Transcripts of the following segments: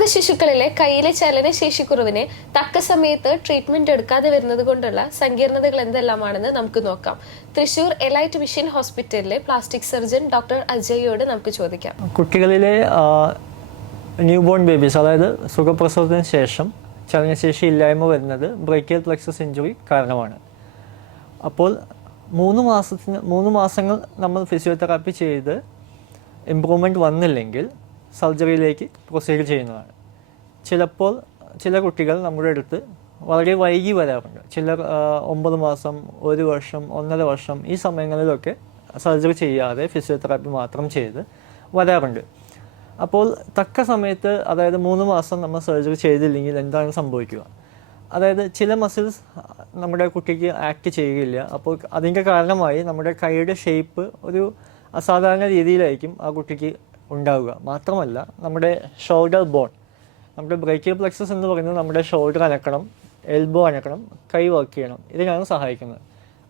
നവജാത ശിശുക്കളിലെ കയ്യിലെ ചലനശേഷിക്കുറവിനെ തക്ക സമയത്ത് ട്രീറ്റ്മെന്റ് എടുക്കാതെ വരുന്നത് കൊണ്ടുള്ള സങ്കീർണതകൾ എന്തെല്ലാമാണെന്ന് നമുക്ക് നോക്കാം. തൃശൂർ എലൈറ്റ് മിഷൻ ഹോസ്പിറ്റലിലെ പ്ലാസ്റ്റിക് സർജൻ ഡോക്ടർ അജയോട് നമുക്ക് ചോദിക്കാം. കുട്ടികളിലെ ന്യൂബോൺ ബേബീസ്, അതായത് സുഖപ്രസവത്തിന് ശേഷം ചലനശേഷി ഇല്ലായ്മ വരുന്നത് ബ്രേക്കിയൽ പ്ലെക്സസ് ഇഞ്ചുറി കാരണമാണ്. അപ്പോൾ 3 മാസങ്ങൾ നമ്മൾ ഫിസിയോതെറാപ്പി ചെയ്ത് ഇമ്പ്രൂവ്മെൻറ്റ് വന്നില്ലെങ്കിൽ സർജറിയിലേക്ക് പ്രൊസീഡ് ചെയ്യുന്നതാണ്. ചിലപ്പോൾ ചില കുട്ടികൾ നമ്മുടെ അടുത്ത് വളരെ വൈകി വരാറുണ്ട്. ചിലർ 9 മാസം, 1 വർഷം, 1.5 വർഷം ഈ സമയങ്ങളിലൊക്കെ സർജറി ചെയ്യാതെ ഫിസിയോതെറാപ്പി മാത്രം ചെയ്ത് വരാറുണ്ട്. അപ്പോൾ തക്ക സമയത്ത്, അതായത് 3 മാസം നമ്മൾ സർജറി ചെയ്തില്ലെങ്കിൽ എന്താണ് സംഭവിക്കുക? അതായത് ചില മസിൽസ് നമ്മുടെ കുട്ടിക്ക് ആക്ട് ചെയ്യുകയില്ല. അപ്പോൾ അതിൻ്റെ കാരണമായി നമ്മുടെ കൈയുടെ ഷേപ്പ് ഒരു അസാധാരണ രീതിയിലായിരിക്കും ആ കുട്ടിക്ക് ഉണ്ടാവുക. മാത്രമല്ല, നമ്മുടെ ഷോൾഡർ ബോൺ, നമ്മുടെ ബ്രേക്കിയൽ പ്ലെക്സസ് എന്ന് പറയുന്നത് നമ്മുടെ ഷോൾഡർ അനക്കണം, എൽബോ അനക്കണം, കൈ വർക്ക് ചെയ്യണം, ഇതിനാണ് സഹായിക്കുന്നത്.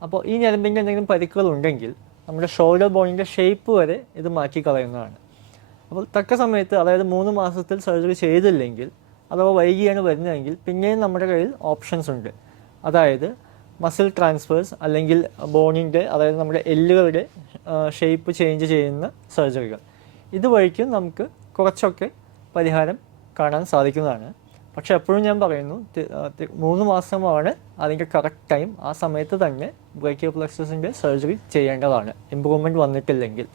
അപ്പോൾ ഈ ഞരമ്പിൻ്റെ എന്തെങ്കിലും പരിക്കുകൾ ഉണ്ടെങ്കിൽ നമ്മുടെ ഷോൾഡർ ബോണിൻ്റെ ഷേപ്പ് വരെ ഇത് മാറ്റി കളയുന്നതാണ്. അപ്പോൾ തക്ക സമയത്ത്, അതായത് 3 മാസത്തിൽ സർജറി ചെയ്തില്ലെങ്കിൽ അഥവാ വൈകിയാണ് വരുന്നതെങ്കിൽ പിന്നെയും നമ്മുടെ കയ്യിൽ ഓപ്ഷൻസ് ഉണ്ട്. അതായത് മസിൽ ട്രാൻസ്ഫേഴ്സ്, അല്ലെങ്കിൽ ബോണിൻ്റെ, അതായത് നമ്മുടെ എല്ലുകളുടെ ഷേപ്പ് ചേഞ്ച് ചെയ്യുന്ന സർജറികൾ. ഇതുവഴിക്കും നമുക്ക് കുറച്ചൊക്കെ പരിഹാരം കാണാൻ സാധിക്കുന്നതാണ്. പക്ഷെ എപ്പോഴും ഞാൻ പറയുന്നു, 3 മാസമാണ് അതിൻ്റെ കറക്റ്റ് ടൈം. ആ സമയത്ത് തന്നെ ബ്രേക്കിയൽ പ്ലെക്സസിൻ്റെ സർജറി ചെയ്യേണ്ടതാണ്, ഇമ്പ്രൂവ്മെൻറ്റ് വന്നിട്ടില്ലെങ്കിൽ.